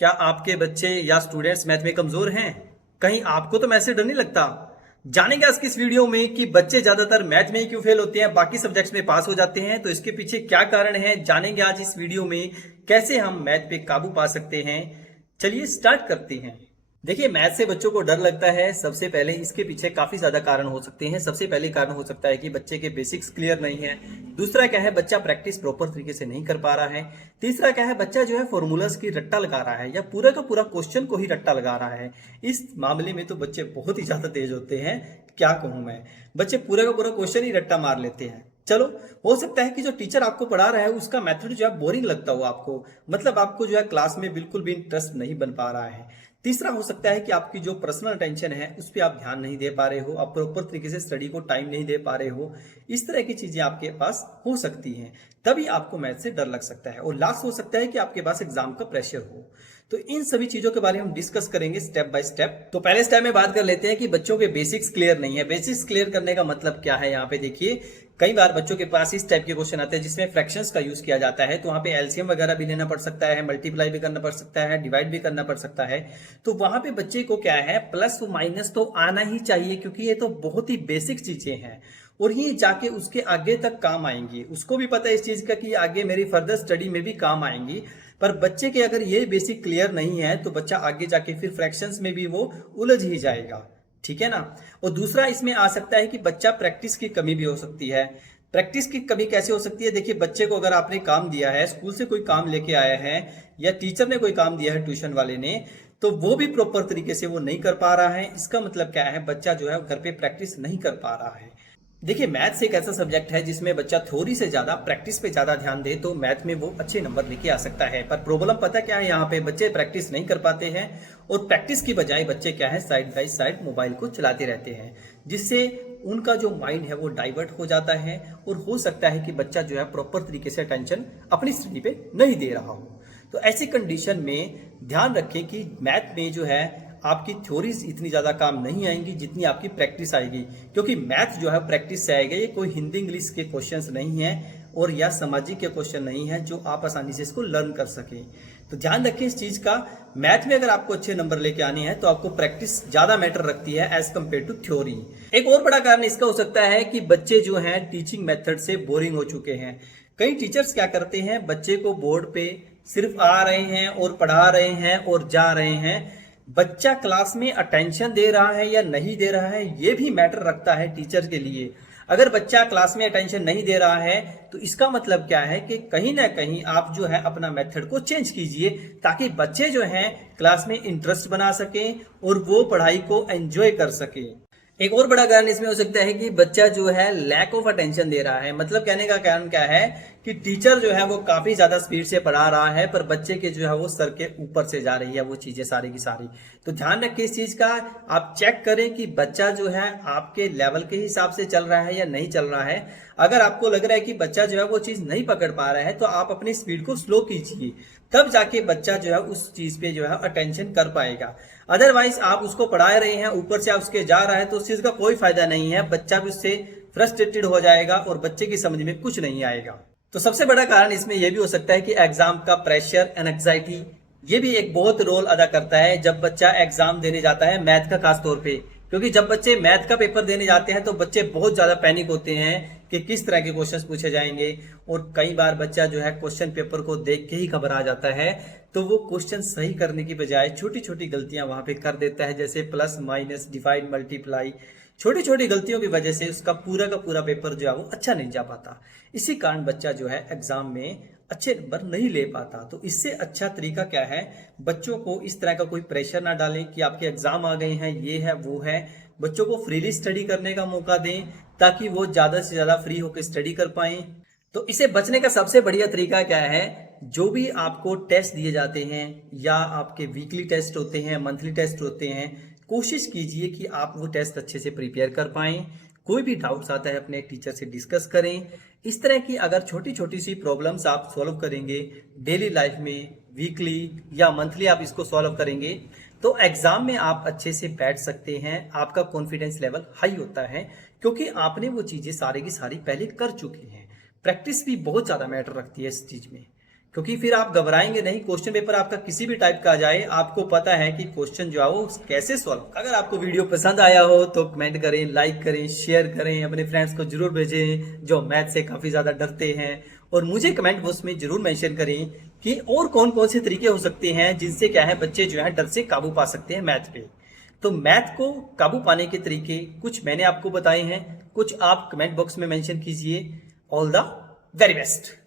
क्या आपके बच्चे या स्टूडेंट्स मैथ में कमजोर हैं? कहीं आपको तो मैथ से डर नहीं लगता? जानेंगे आज की इस वीडियो में कि बच्चे ज्यादातर मैथ में ही क्यों फेल होते हैं, बाकी सब्जेक्ट्स में पास हो जाते हैं। तो इसके पीछे क्या कारण है, जानेंगे आज इस वीडियो में। कैसे हम मैथ पे काबू पा सकते हैं, चलिए स्टार्ट करते हैं। देखिए, मैथ से बच्चों को डर लगता है। सबसे पहले इसके पीछे काफी ज्यादा कारण हो सकते हैं। सबसे पहले कारण हो सकता है कि बच्चे के बेसिक्स क्लियर नहीं है। दूसरा क्या है, बच्चा प्रैक्टिस प्रॉपर तरीके से नहीं कर पा रहा है। तीसरा क्या है, बच्चा जो है फॉर्मूलाज की रट्टा लगा रहा है या पूरा का पूरा क्वेश्चन को ही रट्टा लगा रहा है। इस मामले में तो बच्चे बहुत ही ज्यादा तेज होते हैं। क्या कहूं मैं, बच्चे पूरा का पूरा क्वेश्चन ही रट्टा मार लेते हैं। चलो, हो सकता है कि जो टीचर आपको पढ़ा रहा है उसका मेथड जो है बोरिंग लगता हो आपको, मतलब आपको जो है क्लास में बिल्कुल भी इंटरेस्ट नहीं बन पा रहा है। तीसरा हो सकता है कि आपकी जो पर्सनल अटेंशन है उस पर आप ध्यान नहीं दे पा रहे हो, आप प्रॉपर तरीके से स्टडी को टाइम नहीं दे पा रहे हो। इस तरह की चीजें आपके पास हो सकती हैं, तभी आपको मैथ से डर लग सकता है। और लास्ट हो सकता है कि आपके पास एग्जाम का प्रेशर हो। तो इन सभी चीजों के बारे में हम डिस्कस करेंगे स्टेप बाय स्टेप। तो पहले स्टेप में बात कर लेते हैं कि बच्चों के बेसिक्स क्लियर नहीं है। बेसिक्स क्लियर करने का मतलब क्या है, यहाँ पे देखिए, कई बार बच्चों के पास इस टाइप के क्वेश्चन आते हैं जिसमें फ्रैक्शंस का यूज किया जाता है। तो वहां पे एलसीएम वगैरह भी लेना पड़ सकता है, मल्टीप्लाई भी करना पड़ सकता है, डिवाइड भी करना पड़ सकता है। तो वहां पे बच्चे को क्या है, प्लस माइनस तो आना ही चाहिए, क्योंकि ये तो बहुत ही बेसिक चीजें हैं और ये जाके उसके आगे तक काम आएंगी। उसको भी पता है इस चीज का कि आगे मेरी फर्दर स्टडी में भी काम आएंगी। पर बच्चे के अगर ये बेसिक क्लियर नहीं है तो बच्चा आगे जाके फिर फ्रैक्शंस में भी वो उलझ ही जाएगा। ठीक है ना। और दूसरा इसमें आ सकता है कि बच्चा प्रैक्टिस की कमी भी हो सकती है। प्रैक्टिस की कमी कैसे हो सकती है, देखिए, बच्चे को अगर आपने काम दिया है, स्कूल से कोई काम लेके आया है या टीचर ने कोई काम दिया है ट्यूशन वाले ने, तो वो भी प्रॉपर तरीके से वो नहीं कर पा रहा है। इसका मतलब क्या है, बच्चा जो है घर पे प्रैक्टिस नहीं कर पा रहा है। देखिए, मैथ्स एक ऐसा सब्जेक्ट है जिसमें बच्चा थ्योरी से ज्यादा प्रैक्टिस पे ज्यादा ध्यान दे तो मैथ में वो अच्छे नंबर लेके आ सकता है। पर प्रॉब्लम पता क्या है, यहाँ पे बच्चे प्रैक्टिस नहीं कर पाते हैं और प्रैक्टिस की बजाय बच्चे क्या है, साइड बाय साइड मोबाइल को चलाते रहते हैं, जिससे उनका जो माइंड है वो डाइवर्ट हो जाता है और हो सकता है कि बच्चा जो है प्रॉपर तरीके से अटेंशन अपनी स्टडी पे नहीं दे रहा हो। तो ऐसी कंडीशन में ध्यान रखें कि मैथ में जो है आपकी थ्योरीज इतनी ज़्यादा काम नहीं आएंगी जितनी आपकी प्रैक्टिस आएगी, क्योंकि मैथ जो है प्रैक्टिस से आएगा। ये कोई हिंदी इंग्लिश के क्वेश्चंस नहीं है और या सामाजिक के क्वेश्चन नहीं है जो आप आसानी से इसको लर्न कर सकें। तो ध्यान रखें इस चीज़ का, मैथ में अगर आपको अच्छे नंबर लेके आने हैं तो आपको प्रैक्टिस ज़्यादा मैटर रखती है एज कम्पेयर टू थ्योरी। एक और बड़ा कारण इसका हो सकता है कि बच्चे जो हैं टीचिंग मेथड से बोरिंग हो चुके हैं। कई टीचर्स क्या करते हैं, बच्चे को बोर्ड पे सिर्फ आ रहे हैं और पढ़ा रहे हैं और जा रहे हैं। बच्चा क्लास में अटेंशन दे रहा है या नहीं दे रहा है, ये भी मैटर रखता है टीचर के लिए। अगर बच्चा क्लास में अटेंशन नहीं दे रहा है तो इसका मतलब क्या है कि कहीं ना कहीं आप जो है अपना मेथड को चेंज कीजिए, ताकि बच्चे जो हैं क्लास में इंटरेस्ट बना सकें और वो पढ़ाई को एंजॉय कर सकें। एक और बड़ा कारण इसमें हो सकता है कि बच्चा जो है लैक ऑफ अटेंशन दे रहा है। मतलब कहने का कारण क्या है कि टीचर जो है वो काफी ज्यादा स्पीड से पढ़ा रहा है पर बच्चे के जो है वो सर के ऊपर से जा रही है वो चीजें सारी की सारी। तो ध्यान रखिए इस चीज का, आप चेक करें कि बच्चा जो है आपके लेवल के हिसाब से चल रहा है या नहीं चल रहा है। अगर आपको लग रहा है कि बच्चा जो है वो चीज नहीं पकड़ पा रहा है तो आप अपनी स्पीड को स्लो कीजिए, तब जाके बच्चा जो है उस चीज पे जो है अटेंशन कर पाएगा। अदरवाइज आप उसको पढ़ा रहे हैं, ऊपर से आप उसके जा रहा है, तो उस चीज का कोई फायदा नहीं है। बच्चा भी उससे फ्रस्ट्रेटेड हो जाएगा और बच्चे की समझ में कुछ नहीं आएगा। तो सबसे बड़ा कारण इसमें यह भी हो सकता है कि एग्जाम का प्रेशर एंड एंग्जाइटी, ये भी एक बहुत रोल अदा करता है जब बच्चा एग्जाम देने जाता है, मैथ का खास तौर पे। क्योंकि जब बच्चे मैथ का पेपर देने जाते हैं तो बच्चे बहुत ज्यादा पैनिक होते हैं कि किस तरह के क्वेश्चंस पूछे जाएंगे। और कई बार बच्चा जो है क्वेश्चन पेपर को देख के ही घबरा जाता है, तो वो क्वेश्चन सही करने की बजाय छोटी छोटी गलतियां वहां पे कर देता है, जैसे प्लस माइनस डिवाइड मल्टीप्लाई। छोटी छोटी गलतियों की वजह से उसका पूरा का पूरा पेपर जो है वो अच्छा नहीं जा पाता। इसी कारण बच्चा जो है एग्जाम में अच्छे नंबर नहीं ले पाता। तो इससे अच्छा तरीका क्या है, बच्चों को इस तरह का कोई प्रेशर ना डालें कि आपके एग्जाम आ गए हैं, ये है वो है। बच्चों को फ्रीली स्टडी करने का मौका दें ताकि वो ज्यादा से ज्यादा फ्री होकर स्टडी कर पाएं। तो इसे बचने का सबसे बढ़िया तरीका क्या है, जो भी आपको टेस्ट दिए जाते हैं या आपके वीकली टेस्ट होते हैं, मंथली टेस्ट होते हैं, कोशिश कीजिए कि आप वो टेस्ट अच्छे से प्रिपेयर कर पाएं। कोई भी डाउट्स आता है अपने टीचर से डिस्कस करें। इस तरह की अगर छोटी छोटी सी प्रॉब्लम्स आप सॉल्व करेंगे डेली लाइफ में, वीकली या मंथली आप इसको सॉल्व करेंगे, तो एग्जाम में आप अच्छे से बैठ सकते हैं। आपका कॉन्फिडेंस लेवल हाई होता है क्योंकि आपने वो चीजें सारी की सारी पहले कर चुके हैं। प्रैक्टिस भी बहुत ज्यादा मैटर रखती है इस चीज में, क्योंकि फिर आप घबराएंगे नहीं। क्वेश्चन पेपर आपका किसी भी टाइप का आ जाए, आपको पता है कि क्वेश्चन जो है वो कैसे सॉल्व। अगर आपको वीडियो पसंद आया हो तो कमेंट करें, लाइक करें, शेयर करें, अपने फ्रेंड्स को जरूर भेजें जो मैथ से काफी ज्यादा डरते हैं। और मुझे कमेंट बॉक्स में जरूर मेंशन करें कि और कौन कौन से तरीके हो सकते हैं जिनसे क्या है बच्चे जो है डर से काबू पा सकते हैं मैथ पे। तो मैथ को काबू पाने के तरीके कुछ मैंने आपको बताए हैं, कुछ आप कमेंट बॉक्स में मेंशन कीजिए। All the very best.